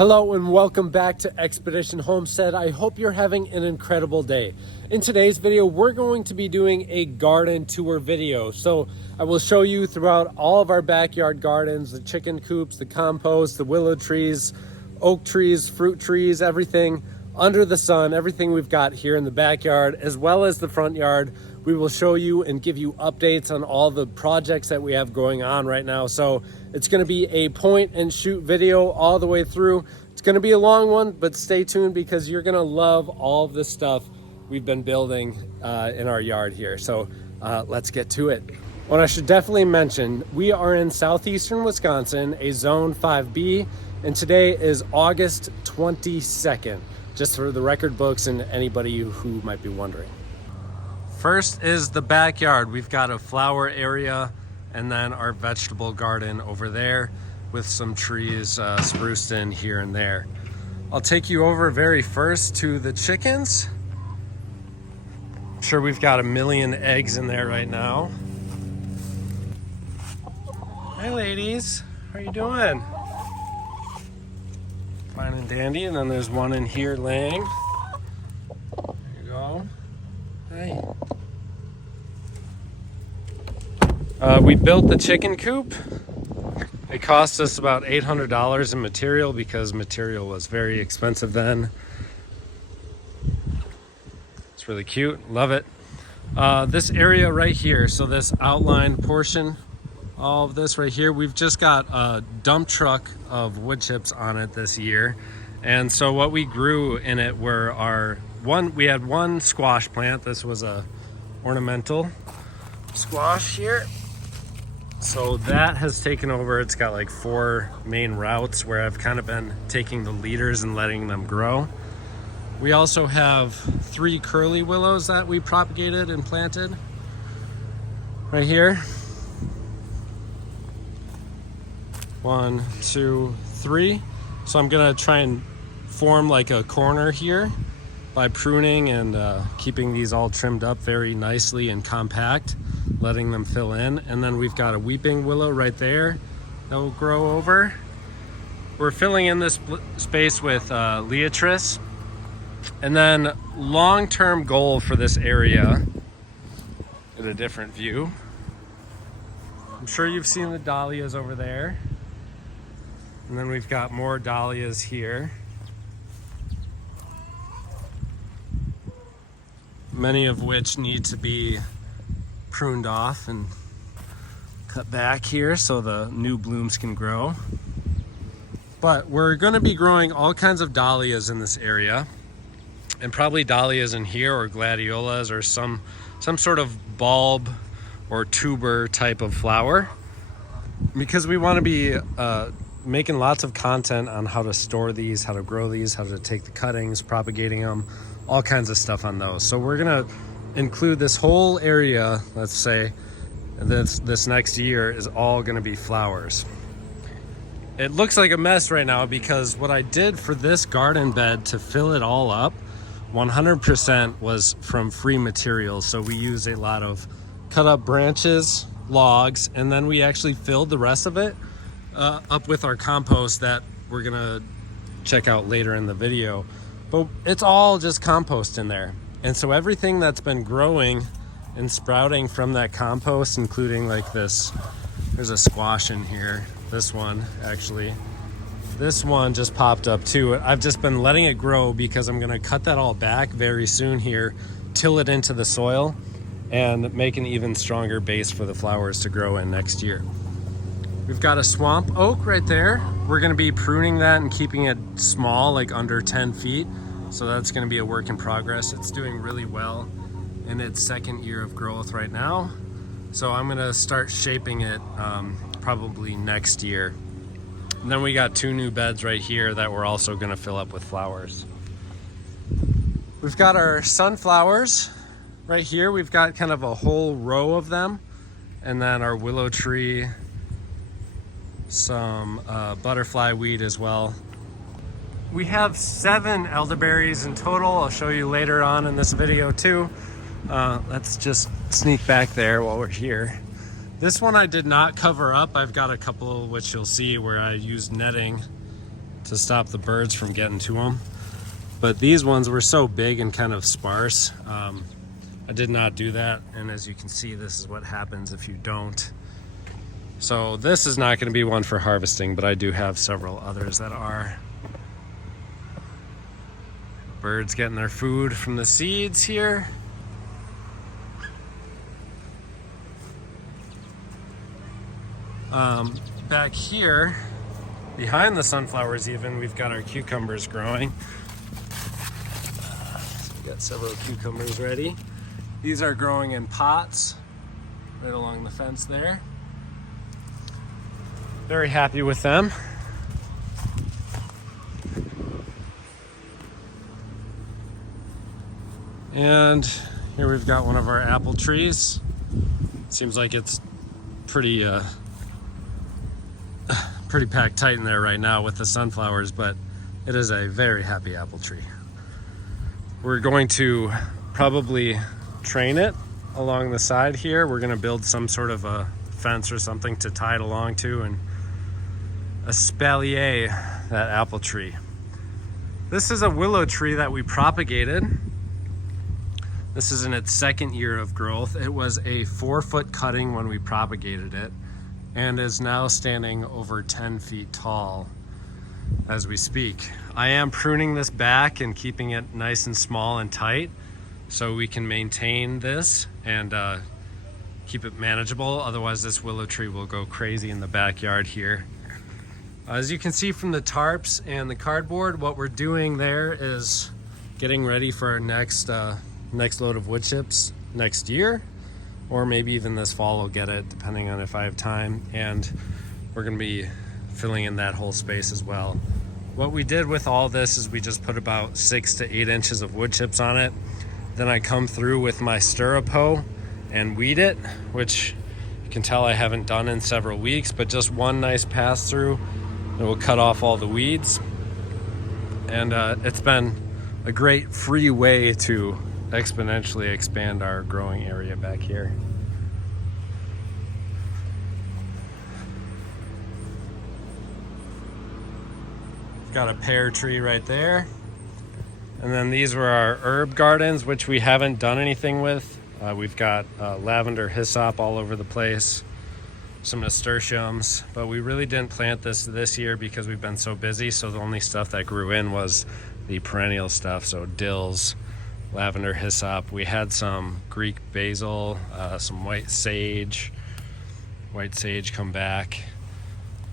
Hello and welcome back to Expedition Homestead. I hope you're having an incredible day. In today's video, we're going to be doing a garden tour video. So I will show you throughout all of our backyard gardens, the chicken coops, the compost, the willow trees, oak trees, fruit trees, everything under the sun, everything we've got here in the backyard, as well as the front yard. We will show you and give you updates on all the projects that we have going on right now. So it's going to be a point and shoot video all the way through. It's going to be a long one, but stay tuned because you're going to love all of the stuff we've been building in our yard here. So let's get to it. Well, I should definitely mention, we are in southeastern Wisconsin, a zone 5B, and today is August 22nd, just for the record books and anybody who might be wondering. First is the backyard. We've got a flower area and then our vegetable garden over there with some trees spruced in here and there. I'll take you over very first to the chickens. I'm sure we've got a million eggs in there right now. Hi ladies, how are you doing? Fine and dandy, and then there's one in here laying. There you go. Hi. We built the chicken coop. It cost us about $800 in material because material was very expensive then. It's really cute, love it. This area right here, so this outlined portion, all of this right here, we've just got a dump truck of wood chips on it this year. And so what we grew in it were we had one squash plant. This was a ornamental squash here. So that has taken over. It's got like 4 main routes where I've kind of been taking the leaders and letting them grow. We also have 3 curly willows that we propagated and planted right here. 1, 2, 3. So I'm gonna try and form like a corner here by pruning and keeping these all trimmed up very nicely and compact, letting them fill in. And then we've got a weeping willow right there that will grow over. We're filling in this space with Leatris. And then long-term goal for this area, get a different view. I'm sure you've seen the dahlias over there. And then we've got more dahlias here. Many of which need to be pruned off and cut back here so the new blooms can grow. But we're going to be growing all kinds of dahlias in this area, and probably dahlias in here or gladiolas or some sort of bulb or tuber type of flower, because we want to be making lots of content on how to store these, how to grow these, how to take the cuttings, propagating them, all kinds of stuff on those. So we're gonna include this whole area, let's say this next year is all gonna be flowers. It looks like a mess right now because what I did for this garden bed to fill it all up 100% was from free materials. So we used a lot of cut up branches, logs, and then we actually filled the rest of it up with our compost that we're gonna check out later in the video. But it's all just compost in there. And so everything that's been growing and sprouting from that compost, including like this, there's a squash in here. This one, actually. This one just popped up too. I've just been letting it grow because I'm gonna cut that all back very soon here, till it into the soil, and make an even stronger base for the flowers to grow in next year. We've got a swamp oak right there. We're gonna be pruning that and keeping it small, like under 10 feet. So that's gonna be a work in progress. It's doing really well in its 2nd year of growth right now. So I'm gonna start shaping it probably next year. And then we got 2 new beds right here that we're also gonna fill up with flowers. We've got our sunflowers right here. We've got kind of a whole row of them. And then our willow tree, some butterfly weed as well. We have 7 elderberries in total. I'll show you later on in this video too. Let's just sneak back there while we're here. This one I did not cover up. I've got a couple which you'll see where I used netting to stop the birds from getting to them. But these ones were so big and kind of sparse. I did not do that, and as you can see, this is what happens if you don't. So this is not going to be one for harvesting, but I do have several others that are. Birds getting their food from the seeds here. Back here, behind the sunflowers even, we've got our cucumbers growing. We've got several cucumbers ready. These are growing in pots right along the fence there. Very happy with them. And here we've got one of our apple trees. Seems like it's pretty packed tight in there right now with the sunflowers, but it is a very happy apple tree. We're going to probably train it along the side here. We're going to build some sort of a fence or something to tie it along to and espalier that apple tree. This is a willow tree that we propagated. This is in its second year of growth. It was a 4-foot cutting when we propagated it, and is now standing over 10 feet tall as we speak. I am pruning this back and keeping it nice and small and tight so we can maintain this and keep it manageable. Otherwise this willow tree will go crazy in the backyard here. As you can see from the tarps and the cardboard, what we're doing there is getting ready for our next load of wood chips next year, or maybe even this fall we'll get it, depending on if I have time. And we're gonna be filling in that whole space as well. What we did with all this is we just put about 6 to 8 inches of wood chips on it. Then I come through with my stirrup and weed it, which you can tell I haven't done in several weeks, but just one nice pass through. It will cut off all the weeds. And it's been a great free way to exponentially expand our growing area back here. We've got a pear tree right there. And then these were our herb gardens, which we haven't done anything with. We've got lavender, hyssop all over the place, some nasturtiums, but we really didn't plant this year because we've been so busy. So the only stuff that grew in was the perennial stuff. So dills, lavender, hyssop. We had some Greek basil, some white sage come back.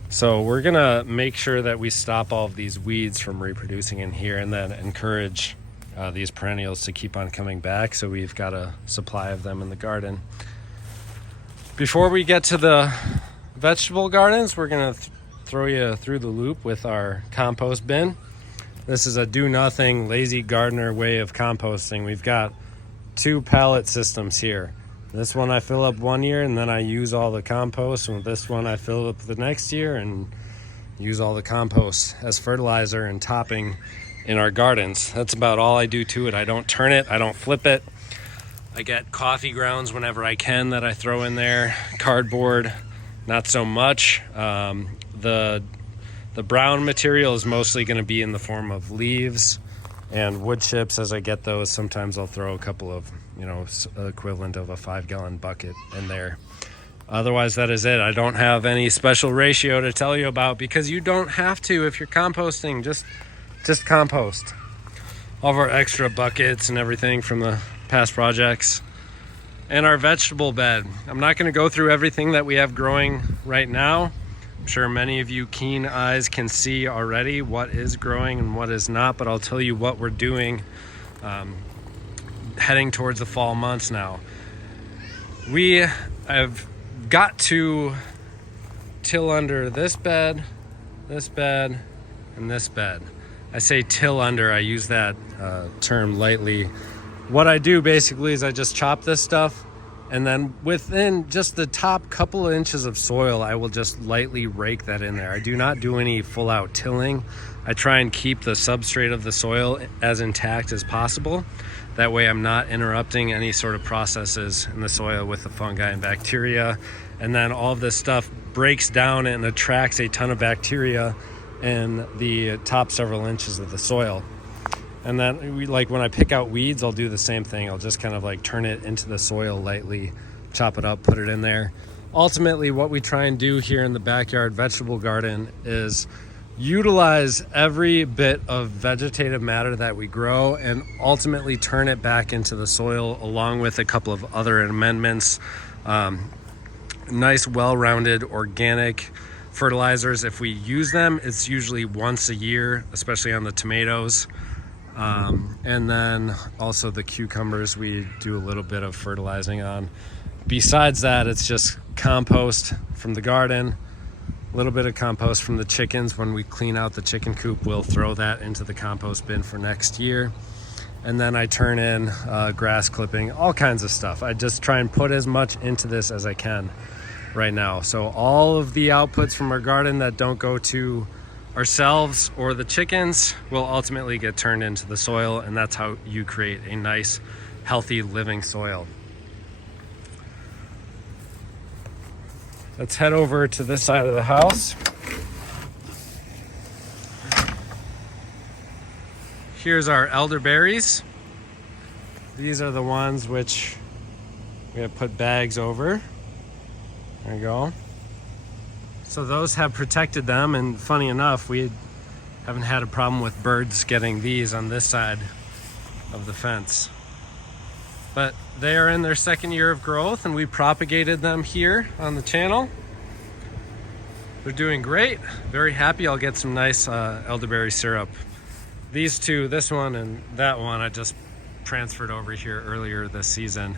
So we're gonna make sure that we stop all of these weeds from reproducing in here, and then encourage these perennials to keep on coming back, so we've got a supply of them in the garden. Before we get to the vegetable gardens, we're gonna throw you through the loop with our compost bin. This is a do-nothing, lazy gardener way of composting. We've got 2 pallet systems here. This one I fill up one year and then I use all the compost, and this one I fill up the next year and use all the compost as fertilizer and topping in our gardens. That's about all I do to it. I don't turn it, I don't flip it. I get coffee grounds whenever I can that I throw in there. Cardboard, not so much. The brown material is mostly going to be in the form of leaves and wood chips. As I get those, sometimes I'll throw a couple of, equivalent of a 5-gallon bucket in there. Otherwise, that is it. I don't have any special ratio to tell you about, because you don't have to if you're composting. Just compost. All of our extra buckets and everything from the past projects. And our vegetable bed. I'm not going to go through everything that we have growing right now. I'm sure many of you keen eyes can see already what is growing and what is not, but I'll tell you what we're doing heading towards the fall months now. We have got to till under this bed, and this bed. I say till under, I use that term lightly. What I do basically is I just chop this stuff, and then within just the top couple of inches of soil, I will just lightly rake that in there. I do not do any full out tilling. I try and keep the substrate of the soil as intact as possible. That way I'm not interrupting any sort of processes in the soil with the fungi and bacteria. And then all of this stuff breaks down and attracts a ton of bacteria in the top several inches of the soil. And then when I pick out weeds, I'll do the same thing. I'll just kind of like turn it into the soil lightly, chop it up, put it in there. Ultimately, what we try and do here in the backyard vegetable garden is utilize every bit of vegetative matter that we grow and ultimately turn it back into the soil, along with a couple of other amendments. Nice, well-rounded organic fertilizers. If we use them, it's usually once a year, especially on the tomatoes. And then also the cucumbers we do a little bit of fertilizing on. Besides that, it's just compost from the garden, a little bit of compost from the chickens. When we clean out the chicken coop, we'll throw that into the compost bin for next year. And then I turn in grass clipping, all kinds of stuff. I just try and put as much into this as I can right now. So all of the outputs from our garden that don't go to ourselves or the chickens will ultimately get turned into the soil, and that's how you create a nice, healthy, living soil. Let's head over to this side of the house. Here's our elderberries. These are the ones which we have put bags over. There you go. So those have protected them, and funny enough, we haven't had a problem with birds getting these on this side of the fence. But they are in their second year of growth, and we propagated them here on the channel. They're doing great. Very happy. I'll get some nice elderberry syrup. These two, this one and that one, I just transferred over here earlier this season.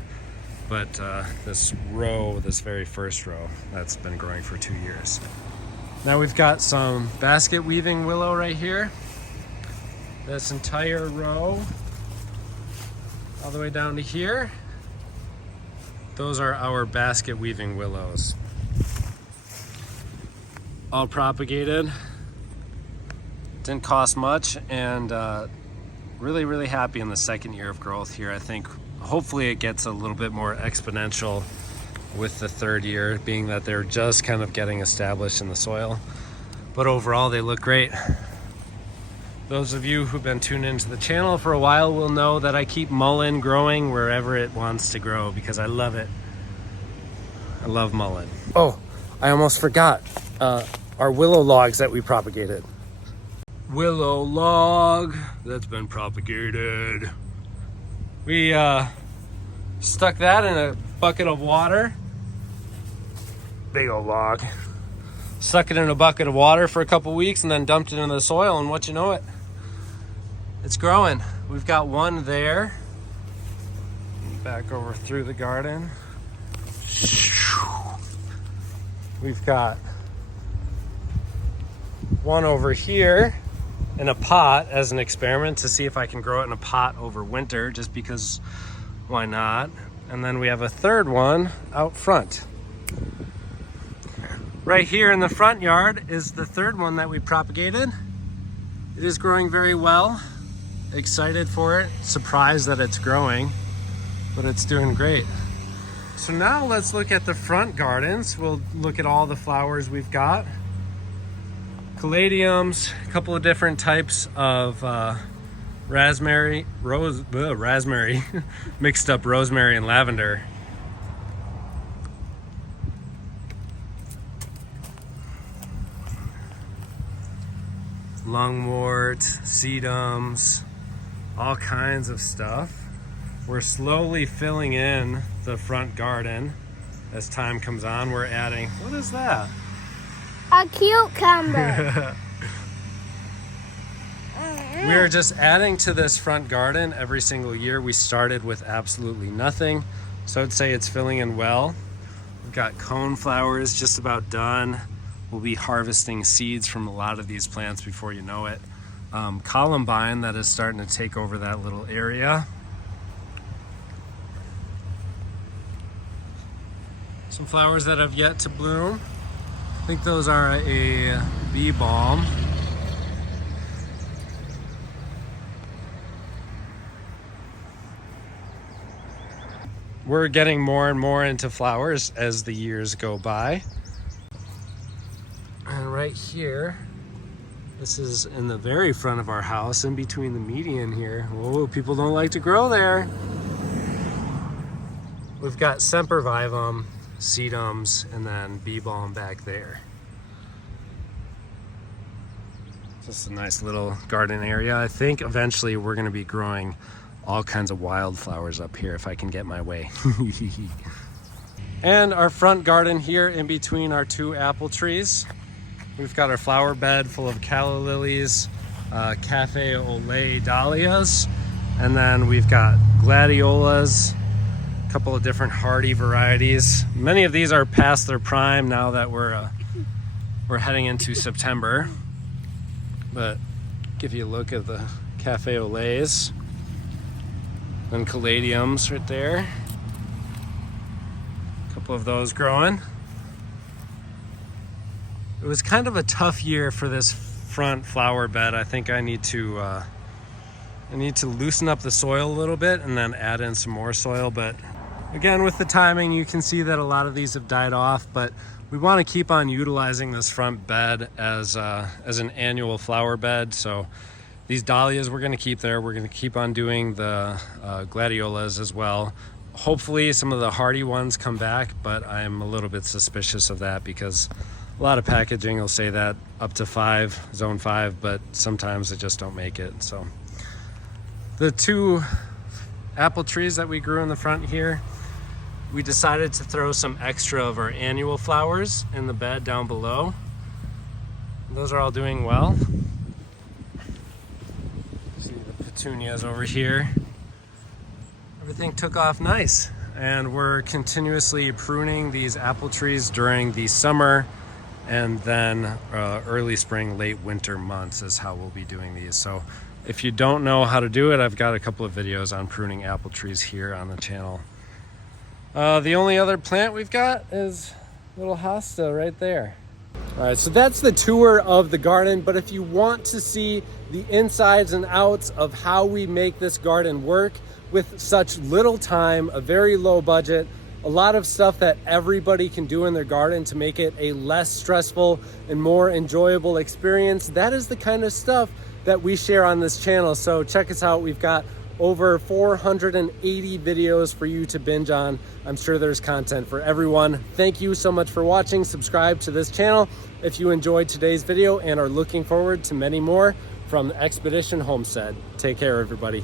But this very first row, that's been growing for 2 years. Now we've got some basket weaving willow right here. This entire row, all the way down to here, those are our basket weaving willows. All propagated. Didn't cost much, and really, really happy in the second year of growth here. I think hopefully it gets a little bit more exponential with the third year, being that they're just kind of getting established in the soil. But overall, they look great. Those of you who've been tuned into the channel for a while will know that I keep mullein growing wherever it wants to grow because I love it. I love mullein. Oh, I almost forgot our willow logs that we propagated. Willow log that's been propagated. We stuck that in a bucket of water. Big old log. Stuck it in a bucket of water for a couple weeks and then dumped it into the soil, and what you know it, it's growing. We've got one there. Back over through the garden. We've got one over here in a pot as an experiment to see if I can grow it in a pot over winter, just because why not? And then we have a third one out front. Right here in the front yard is the third one that we propagated. It is growing very well. Excited for it, surprised that it's growing, but it's doing great. So now let's look at the front gardens. We'll look at all the flowers we've got. Caladiums, a couple of different types of raspberry, mixed up rosemary and lavender. Lungwort, sedums, all kinds of stuff. We're slowly filling in the front garden as time comes on. We're adding, what is that? A cucumber. We're just adding to this front garden every single year. We started with absolutely nothing, so I'd say it's filling in well. We've got coneflowers just about done. We'll be harvesting seeds from a lot of these plants before you know it. Columbine that is starting to take over that little area. Some flowers that have yet to bloom. I think those are a bee balm. We're getting more and more into flowers as the years go by. And right here This is in the very front of our house, in between the median here. Whoa, people don't like to grow there. We've got sempervivum, sedums, and then bee balm back there. Just a nice little garden area. I think eventually we're gonna be growing all kinds of wildflowers up here if I can get my way. And our front garden here in between our two apple trees. We've got our flower bed full of calla lilies, cafe au lait dahlias, and then we've got gladiolas, a couple of different hardy varieties. Many of these are past their prime now that we're heading into September. But give you a look at the cafe au laits and caladiums right there. A couple of those growing. It was kind of a tough year for this front flower bed. I think I need to loosen up the soil a little bit and then add in some more soil. But again, with the timing, you can see that a lot of these have died off, but we want to keep on utilizing this front bed as an annual flower bed. So these dahlias we're going to keep there. We're going to keep on doing the gladiolas as well. Hopefully some of the hardy ones come back, but I'm a little bit suspicious of that because a lot of packaging will say that up to 5, zone 5, but sometimes they just don't make it. So the two apple trees that we grew in the front here, we decided to throw some extra of our annual flowers in the bed down below. Those are all doing well. See the petunias over here. Everything took off nice. And we're continuously pruning these apple trees during the summer and then early spring, late winter months is how we'll be doing these. So if you don't know how to do it, I've got a couple of videos on pruning apple trees here on the channel. The only other plant we've got is little hosta right there. All right, so that's the tour of the garden, but if you want to see the insides and outs of how we make this garden work with such little time, a very low budget, a lot of stuff that everybody can do in their garden to make it a less stressful and more enjoyable experience, that is the kind of stuff that we share on this channel. So check us out. We've got over 480 videos for you to binge on. I'm sure there's content for everyone. Thank you so much for watching. Subscribe to this channel if you enjoyed today's video and are looking forward to many more from Expedition Homestead. Take care, everybody.